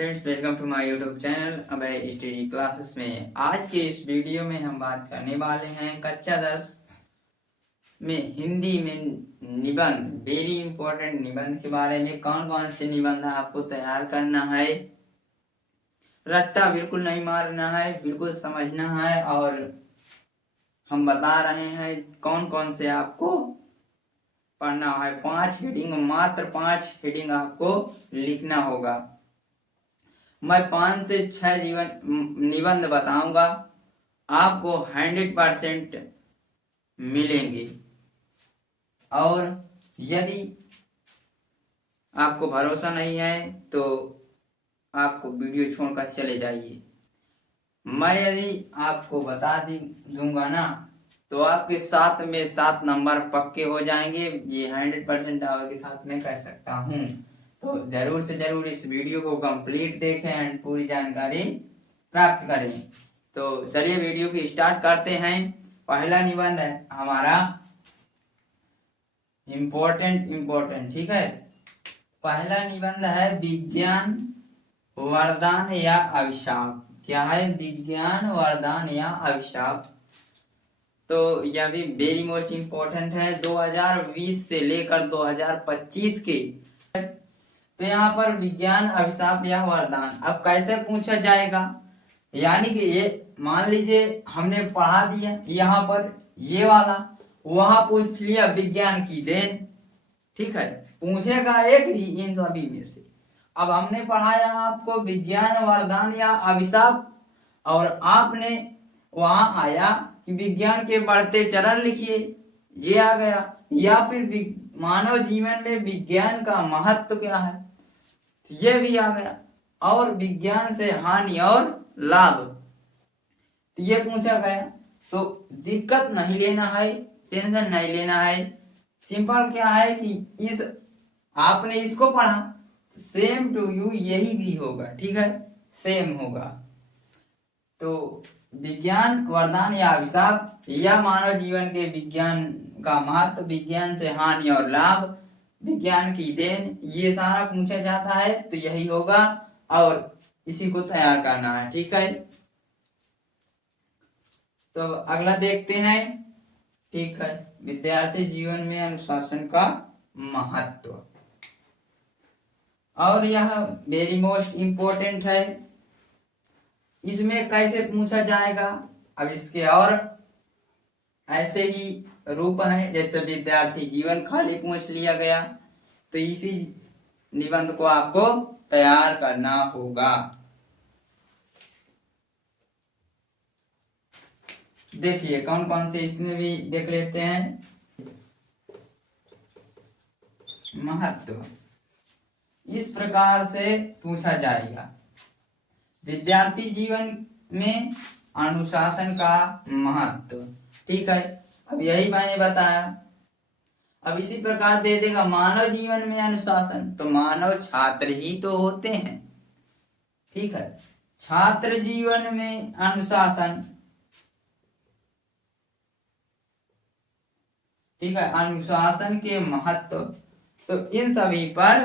Friends, welcome to my YouTube channel Abhay study classes में। आज के इस वीडियो में हम बात करने वाले हैं कक्षा 10 में हिंदी में निबंध, वेरी इंपॉर्टेंट निबंध के बारे में। कौन कौन से निबंध आपको तैयार करना है, रट्टा बिल्कुल नहीं मारना है, बिल्कुल समझना है। और हम बता रहे हैं कौन कौन से आपको पढ़ना है। 5 हेडिंग, मात्र 5 हेडिंग आपको लिखना होगा। मैं 5 से 6 निबंध बताऊंगा, आपको 100% मिलेंगे। और यदि आपको भरोसा नहीं है तो आपको वीडियो छोड़कर चले जाइए। मैं यदि आपको बता दूंगा ना तो आपके 7 में 7 नंबर पक्के हो जाएंगे। ये 100% आपके साथ में कह सकता हूँ। तो जरूर से जरूर इस वीडियो को कंप्लीट देखें एंड पूरी जानकारी प्राप्त करें। तो चलिए वीडियो की स्टार्ट करते हैं। पहला निबंध है हमारा इम्पोर्टेंट, ठीक है। पहला निबंध है विज्ञान वरदान या अभिशाप। क्या है? विज्ञान वरदान या अभिशाप। तो यह भी वेरी मोस्ट इम्पोर्टेंट है 2020 से लेकर 2025 के। तो यहाँ पर विज्ञान अभिशाप या वरदान अब कैसे पूछा जाएगा, यानी कि ये मान लीजिए हमने पढ़ा दिया यहाँ पर ये वाला, वहां पूछ लिया विज्ञान की देन, ठीक है। पूछेगा एक ही इन सभी में से। अब हमने पढ़ाया आपको विज्ञान वरदान या अभिशाप, और आपने वहां आया कि विज्ञान के बढ़ते चरण लिखिए, ये आ गया। या फिर मानव जीवन में विज्ञान का महत्व क्या है, ये भी आ गया। और विज्ञान से हानि और लाभ, ये पूछा गया। तो दिक्कत नहीं लेना है, टेंशन नहीं लेना है। सिंपल क्या है कि इस आपने इसको पढ़ा, सेम टू यू यही भी होगा, ठीक है, सेम होगा। तो विज्ञान वरदान या अभिशाप, या मानव जीवन के विज्ञान का महत्व, विज्ञान से हानि और लाभ, विज्ञान की देन, ये सारा पूछा जाता है। तो यही होगा और इसी को तैयार करना है, ठीक है। तो अगला देखते हैं, ठीक है। विद्यार्थी जीवन में अनुशासन का महत्व, और यह वेरी मोस्ट इम्पोर्टेंट है। इसमें कैसे पूछा जाएगा, अब इसके और ऐसे ही रूप हैं। जैसे विद्यार्थी जीवन खाली पूछ लिया गया, तो इसी निबंध को आपको तैयार करना होगा। देखिए कौन कौन से इसमें भी देख लेते हैं। महत्व इस प्रकार से पूछा जाएगा, विद्यार्थी जीवन में अनुशासन का महत्व, ठीक है। अब यही मैंने बताया। अब इसी प्रकार दे देगा मानव जीवन में अनुशासन, तो मानव छात्र ही तो होते हैं, ठीक है। छात्र जीवन में अनुशासन, ठीक है, अनुशासन के महत्व। तो इन सभी पर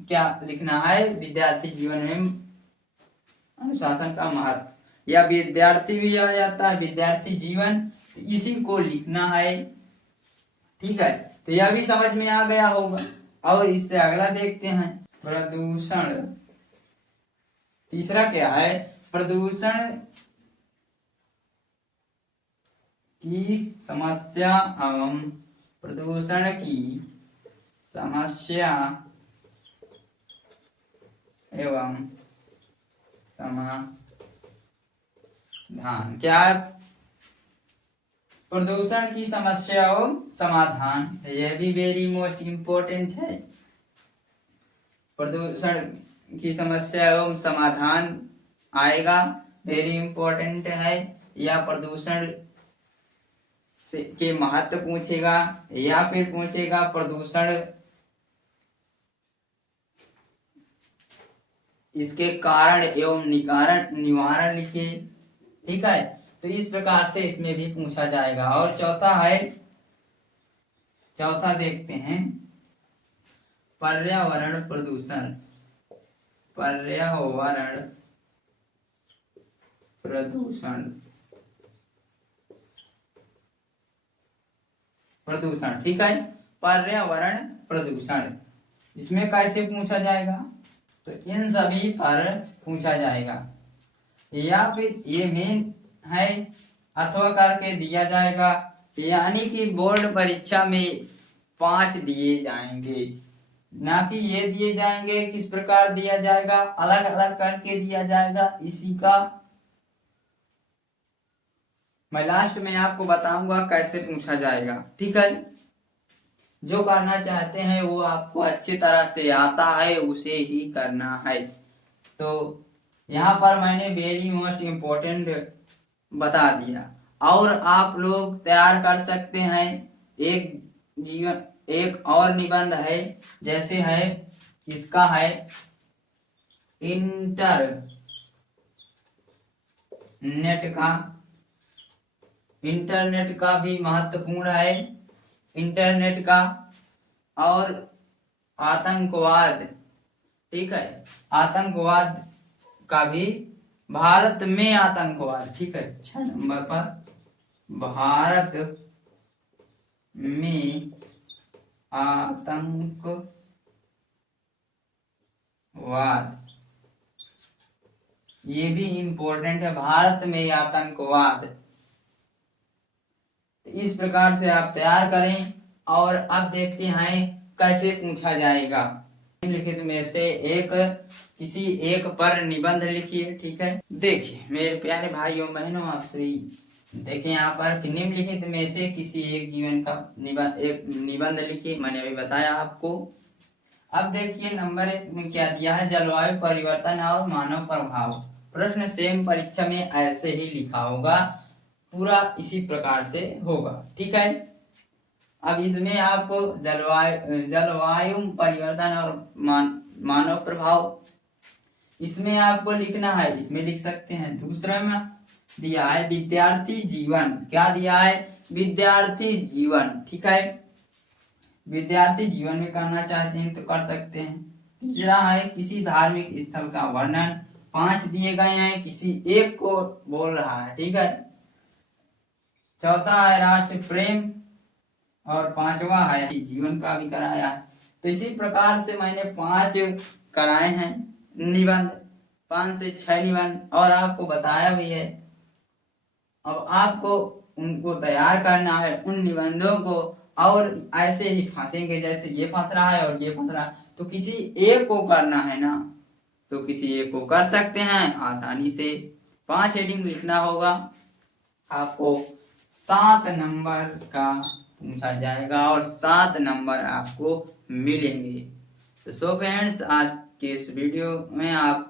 क्या लिखना है, विद्यार्थी जीवन में अनुशासन का महत्व, या विद्यार्थी भी आ जाता है, विद्यार्थी जीवन, तो इसी को लिखना है, ठीक है। तो यह भी समझ में आ गया होगा। और इससे अगला देखते हैं प्रदूषण। तीसरा क्या है, प्रदूषण की समस्या एवं प्रदूषण की समस्या एवं समाधान। क्या? प्रदूषण की समस्या और समाधान, यह भी वेरी मोस्ट इम्पोर्टेंट है। प्रदूषण की समस्या एवं समाधान आएगा, वेरी इम्पोर्टेंट है। या प्रदूषण के महत्व पूछेगा, या फिर पूछेगा प्रदूषण इसके कारण एवं निवारण लिखिए, ठीक है। तो इस प्रकार से इसमें भी पूछा जाएगा। और चौथा देखते हैं पर्यावरण प्रदूषण। पर्यावरण प्रदूषण, प्रदूषण, ठीक है। पर्यावरण प्रदूषण, इसमें कैसे पूछा जाएगा, तो इन सभी पर पूछा जाएगा, या फिर ये मेन है अथवा करके दिया जाएगा, यानी कि बोर्ड परीक्षा में 5 दिए जाएंगे, ना कि ये दिए जाएंगे किस प्रकार दिया जाएगा, अलग अलग करके दिया जाएगा। इसी का मैं लास्ट में आपको बताऊंगा कैसे पूछा जाएगा, ठीक है। जो करना चाहते हैं वो आपको अच्छी तरह से आता है, उसे ही करना है। तो यहाँ पर मैंने वेरी मोस्ट इम्पोर्टेंट बता दिया, और आप लोग तैयार कर सकते हैं। एक और निबंध है, जैसे है इसका है इंटरनेट का भी महत्वपूर्ण है, इंटरनेट का, और आतंकवाद, ठीक है, आतंकवाद का भी, भारत में आतंकवाद, ठीक है। 6 नंबर पर भारत में आतंकवाद, ये भी इम्पोर्टेंट है, भारत में आतंकवाद। इस प्रकार से आप तैयार करें, और अब देखते हैं कैसे पूछा जाएगा। निम्नलिखित में से एक किसी एक पर निबंध लिखिए, ठीक है। देखिए मेरे प्यारे भाइयों बहनों, आप सभी देखिए यहाँ पर निम्नलिखित में से किसी एक जीवन का निबंध लिखिए, मैंने अभी बताया आपको। अब देखिए नंबर 1 में क्या दिया है, जलवायु परिवर्तन और मानव प्रभाव। प्रश्न सेम परीक्षा में ऐसे ही लिखा होगा, पूरा इसी प्रकार से होगा, ठीक है। अब इसमें आपको जलवायु परिवर्तन और मानव प्रभाव, इसमें आपको लिखना है, इसमें लिख सकते हैं। दूसरा में दिया है विद्यार्थी जीवन, क्या दिया है, विद्यार्थी जीवन, ठीक है। विद्यार्थी जीवन में करना चाहते हैं तो कर सकते हैं। तीसरा है किसी धार्मिक स्थल का वर्णन, 5 दिए गए हैं, किसी एक को बोल रहा है, ठीक है। चौथा है राष्ट्र प्रेम, और 5वां है जीवन का भी कराया है। तो इसी प्रकार से मैंने 5 कराए हैं निबंध, 5 से 6 निबंध, और आपको बताया भी है। अब आपको उनको तैयार करना है, उन निबंधों को, और ऐसे ही फंसेंगे, जैसे ये फंस रहा है और ये फंस रहा है, तो किसी एक को करना है ना, तो किसी एक को कर सकते हैं आसानी से। 5 हेडिंग लिखना होगा, आपको 7 नंबर का पूछा जाएगा, और 7 नंबर आपको मिलेंगे। तो सो फ्रेंड्स, आज के इस वीडियो में आप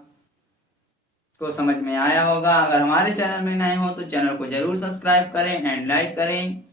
को समझ में आया होगा। अगर हमारे चैनल में नए हो तो चैनल को जरूर सब्सक्राइब करें एंड लाइक करें।